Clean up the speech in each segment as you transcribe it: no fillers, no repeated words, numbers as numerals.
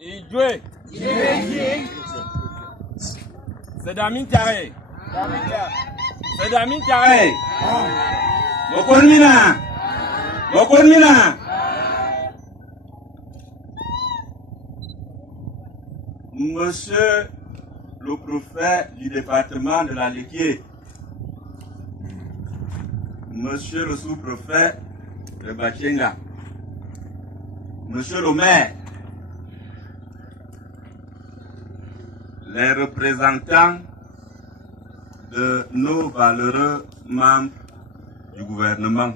Ijwe. C'est Damin Tiare. C'est Damin Tiare. Mokonmina. Mokonmina. Monsieur le préfet du département de la Léquier, Monsieur le sous-préfet de Bachenga, Monsieur le maire, les représentants de nos valeureux membres du gouvernement,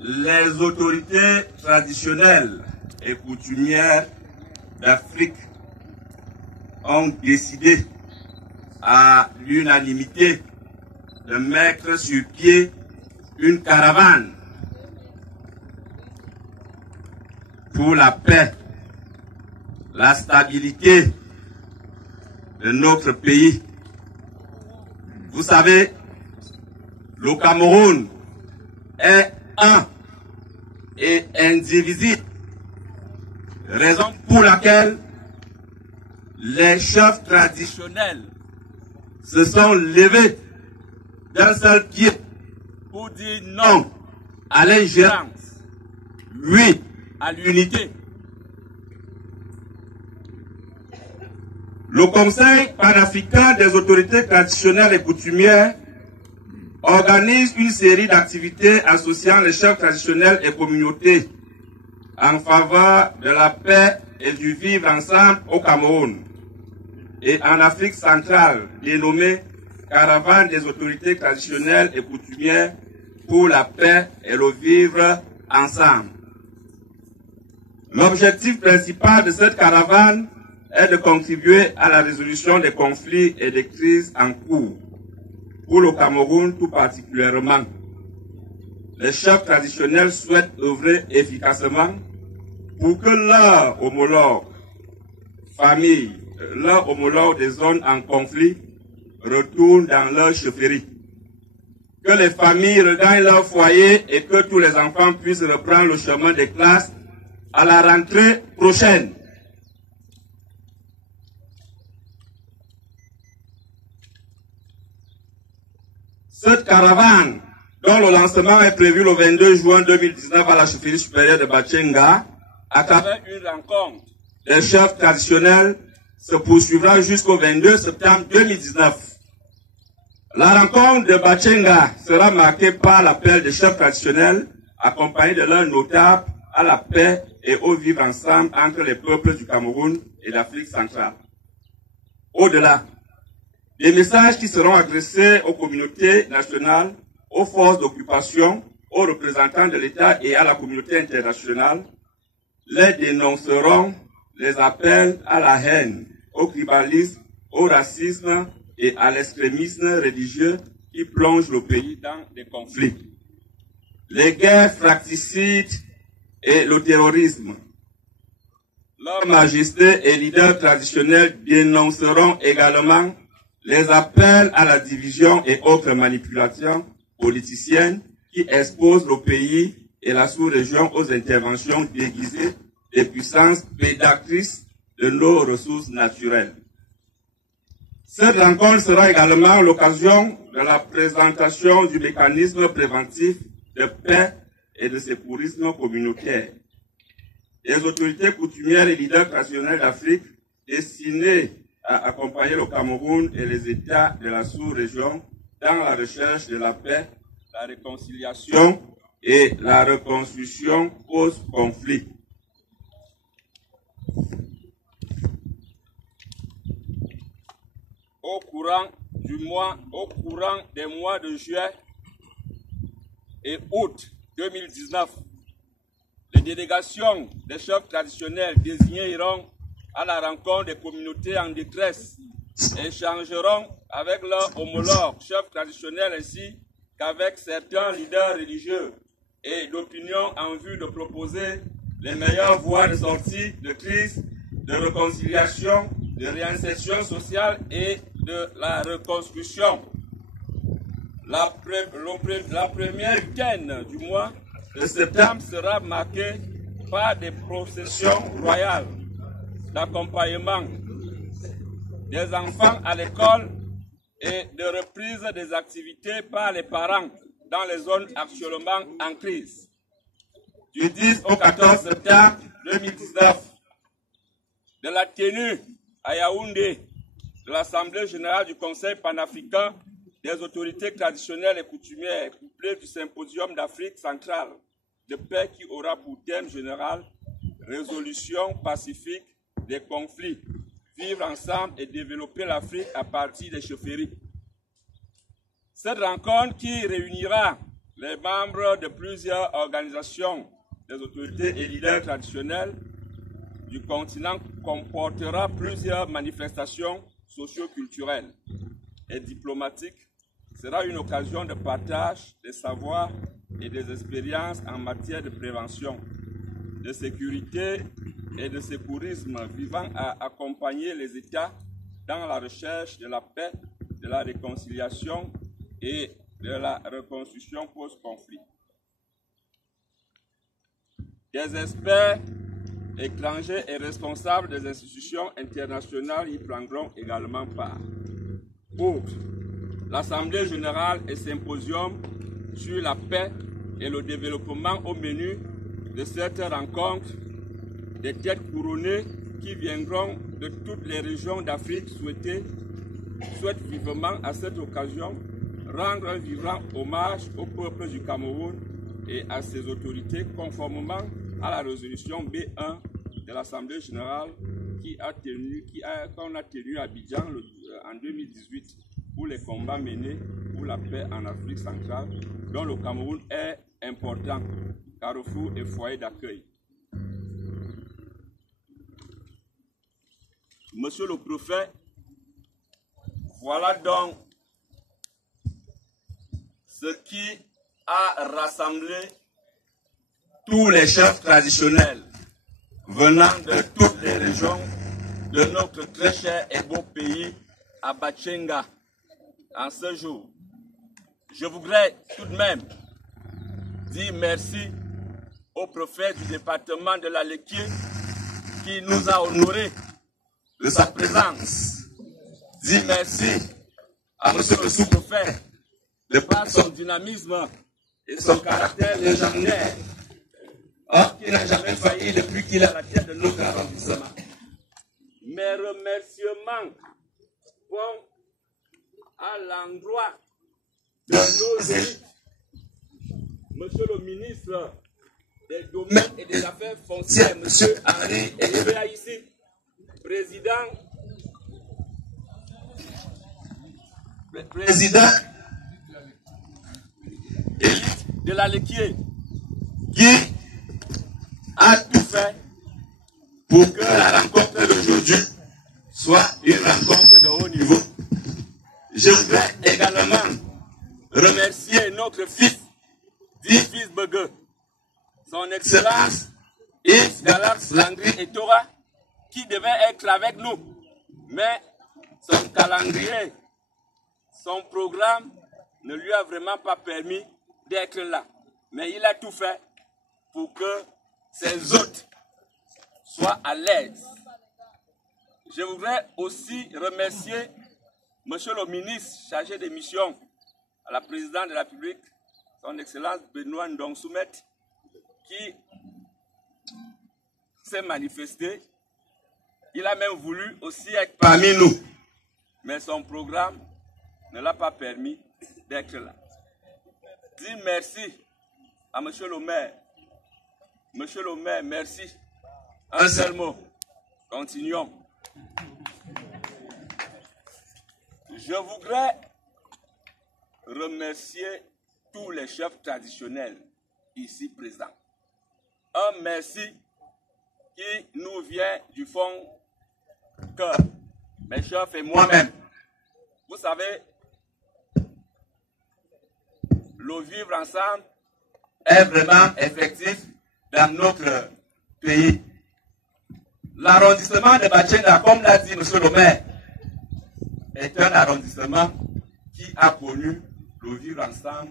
les autorités traditionnelles et coutumières d'Afrique ont décidé à l'unanimité de mettre sur pied une caravane pour la paix, la stabilité de notre pays. Vous savez, le Cameroun est un et indivisible, raison pour laquelle les chefs traditionnels se sont levés d'un seul pied pour dire non à l'ingérence, oui à l'unité. Le Conseil panafricain des autorités traditionnelles et coutumières organise une série d'activités associant les chefs traditionnels et communautés en faveur de la paix et du vivre ensemble au Cameroun et en Afrique centrale, dénommée Caravane des autorités traditionnelles et coutumières pour la paix et le vivre ensemble. L'objectif principal de cette caravane est de contribuer à la résolution des conflits et des crises en cours, pour le Cameroun tout particulièrement. Les chefs traditionnels souhaitent œuvrer efficacement pour que leurs homologues des zones en conflit retournent dans leur chefferie, que les familles regagnent leur foyer et que tous les enfants puissent reprendre le chemin des classes à la rentrée prochaine. Cette caravane, dont le lancement est prévu le 22 juin 2019 à la chefferie supérieure de Bachenga, à travers une rencontre des chefs traditionnels, se poursuivra jusqu'au 22 septembre 2019. La rencontre de Bachenga sera marquée par l'appel des chefs traditionnels, accompagnés de leurs notables, à la paix et au vivre ensemble entre les peuples du Cameroun et l'Afrique centrale. Au-delà, les messages qui seront adressés aux communautés nationales, aux forces d'occupation, aux représentants de l'État et à la communauté internationale, les dénonceront les appels à la haine, au tribalisme, au racisme et à l'extrémisme religieux qui plongent le pays dans des conflits. Les guerres fratricides et le terrorisme. Leur Majesté et leaders traditionnels dénonceront également les appels à la division et autres manipulations politiciennes qui exposent le pays et la sous-région aux interventions déguisées des puissances prédatrices de nos ressources naturelles. Cette rencontre sera également l'occasion de la présentation du mécanisme préventif de paix et de sécurisme communautaire. Les autorités coutumières et leaders traditionnels d'Afrique destinés à accompagner le Cameroun et les États de la sous-région dans la recherche de la paix, la réconciliation et la reconstruction post-conflit. Au courant des mois de juillet et août 2019, les délégations des chefs traditionnels désignés iront à la rencontre des communautés en détresse et échangeront avec leurs homologues chefs traditionnels ainsi qu'avec certains leaders religieux et d'opinion en vue de proposer les meilleures voies de sortie de crise, de réconciliation, de réinsertion sociale et de la reconstruction. La première week-end du mois de septembre sera marquée par des processions royales d'accompagnement des enfants à l'école et de reprise des activités par les parents dans les zones actuellement en crise. Du 10 au 14 septembre 2019, de la tenue à Yaoundé de l'Assemblée générale du Conseil panafricain des autorités traditionnelles et coutumières, couplée du Symposium d'Afrique centrale de paix qui aura pour thème général résolution pacifique des conflits, vivre ensemble et développer l'Afrique à partir des chefferies. Cette rencontre qui réunira les membres de plusieurs organisations, des autorités et leaders traditionnels du continent comportera plusieurs manifestations socio-culturelles et diplomatiques, sera une occasion de partage des savoirs et des expériences en matière de prévention, de sécurité et de secourisme visant à accompagner les États dans la recherche de la paix, de la réconciliation et de la reconstruction post-conflit. Des experts étrangers et responsables des institutions internationales y prendront également part. Outre l'Assemblée générale et symposium sur la paix et le développement au menu de cette rencontre, des têtes couronnées qui viendront de toutes les régions d'Afrique souhaitent vivement à cette occasion rendre un vibrant hommage au peuple du Cameroun et à ses autorités conformément à la résolution B1 de l'Assemblée générale qu'on a tenue à Abidjan en 2018 pour les combats menés pour la paix en Afrique centrale, dont le Cameroun est important, carrefour et foyer d'accueil. Monsieur le Préfet, voilà donc ce qui a rassemblé tous les chefs traditionnels venant de toutes les régions de notre très cher et beau pays à Bachenga en ce jour. Je voudrais tout de même dire merci au préfet du département de la Léquié qui nous a honorés de sa présence. Dire merci à monsieur le sous-préfet de par son dynamisme et son caractère légendaire, qui n'a jamais failli depuis qu'il est à la tête de notre arrondissement. Mes remerciements vont à l'endroit de nos élites, monsieur le ministre des Domaines et des Affaires foncières, monsieur Henri Elibéa ici, président élite de la Léquié, qui a tout fait pour que la rencontre d'aujourd'hui soit une rencontre de haut niveau. Je voudrais également remercier notre fils, dit fils Begue, son Excellence Yves Galax Landry et Tora, qui devait être avec nous. Mais son calendrier, son programme ne lui a vraiment pas permis d'être là. Mais il a tout fait pour que ses hôtes soient à l'aise. Je voudrais aussi remercier monsieur le ministre chargé des missions à la présidente de la République, son Excellence Benoît Ndong-Soumet, qui s'est manifesté. Il a même voulu aussi être parmi nous. Mais son programme ne l'a pas permis d'être là. Dis merci à monsieur le maire. Monsieur le maire, merci. Un seul mot. Continuons. Je voudrais remercier tous les chefs traditionnels ici présents. Un merci qui nous vient du fond du cœur, mes chefs et moi-même. Vous savez, le vivre ensemble est vraiment effectif dans notre pays. L'arrondissement de Bachenga, comme l'a dit monsieur le maire, est un arrondissement qui a connu le vivre ensemble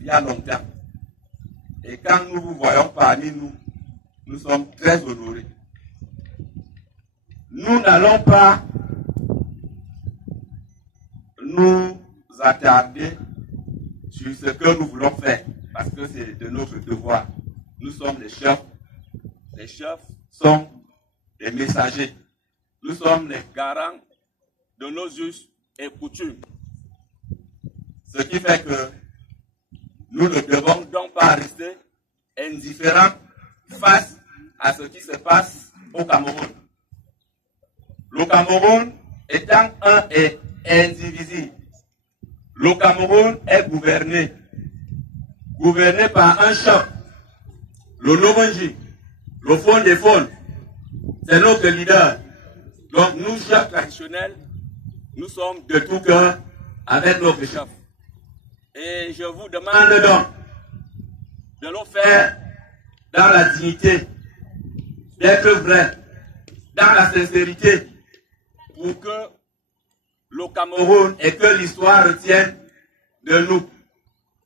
il y a longtemps. Et quand nous vous voyons parmi nous, nous sommes très honorés. Nous n'allons pas nous attarder sur ce que nous voulons faire, parce que c'est de notre devoir. Nous sommes les chefs. Les chefs sont les messagers. Nous sommes les garants de nos us et coutumes. Ce qui fait que nous ne devons donc pas rester indifférents face à ce qui se passe au Cameroun. Le Cameroun étant un et indivisible. Le Cameroun est gouverné par un chef, le Nomonji, le Fond des Fonds. C'est notre leader. Donc nous, chefs traditionnels, nous sommes de tout cœur avec notre chef. Et je vous demande donc de le faire dans la dignité, d'être vrai, dans la sincérité, pour que le Cameroun et que l'histoire retienne de nous.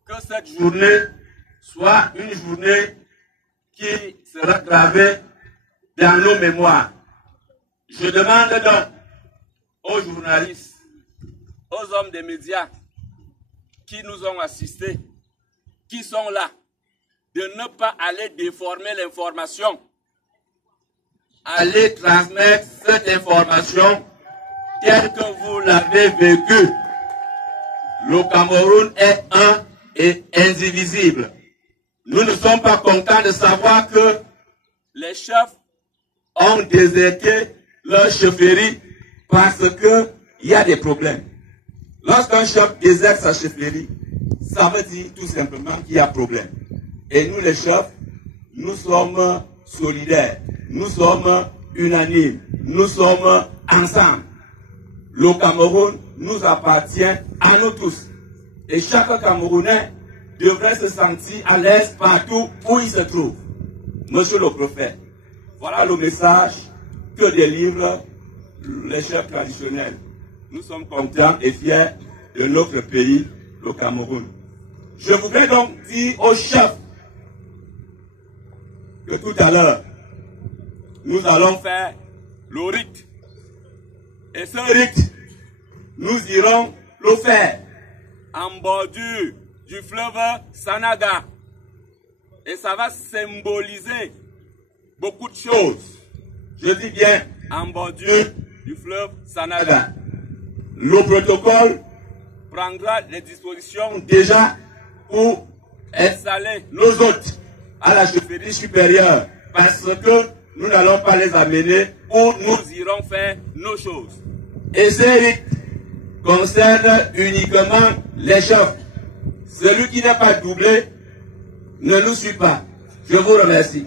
Que cette journée soit une journée qui sera gravée dans nos mémoires. Je demande donc aux journalistes, aux hommes des médias qui nous ont assistés, qui sont là, de ne pas aller déformer l'information. Allez transmettre cette information telle que vous l'avez vécue. Le Cameroun est un et indivisible. Nous ne sommes pas contents de savoir que les chefs ont déserté leur chefferie parce qu'il y a des problèmes. Lorsqu'un chef déserte sa chefferie, ça veut dire tout simplement qu'il y a problème. Et nous les chefs, nous sommes solidaires, nous sommes unanimes, nous sommes ensemble. Le Cameroun nous appartient à nous tous. Et chaque Camerounais devrait se sentir à l'aise partout où il se trouve. Monsieur le prophète, voilà le message que délivrent les chefs traditionnels. Nous sommes contents et fiers de notre pays, le Cameroun. Je voudrais donc dire aux chefs que tout à l'heure, nous allons faire le rite. Et ce rite, nous irons le faire en bordure du fleuve Sanaga. Et ça va symboliser beaucoup de choses. Je dis bien en bordure du fleuve Sanaga. Le protocole prendra les dispositions déjà pour installer nos hôtes à la chefferie supérieure, parce que nous n'allons pas les amener où nous irons faire nos choses. Et ces rites concernent uniquement les chefs. Celui qui n'a pas doublé ne nous suit pas. Je vous remercie.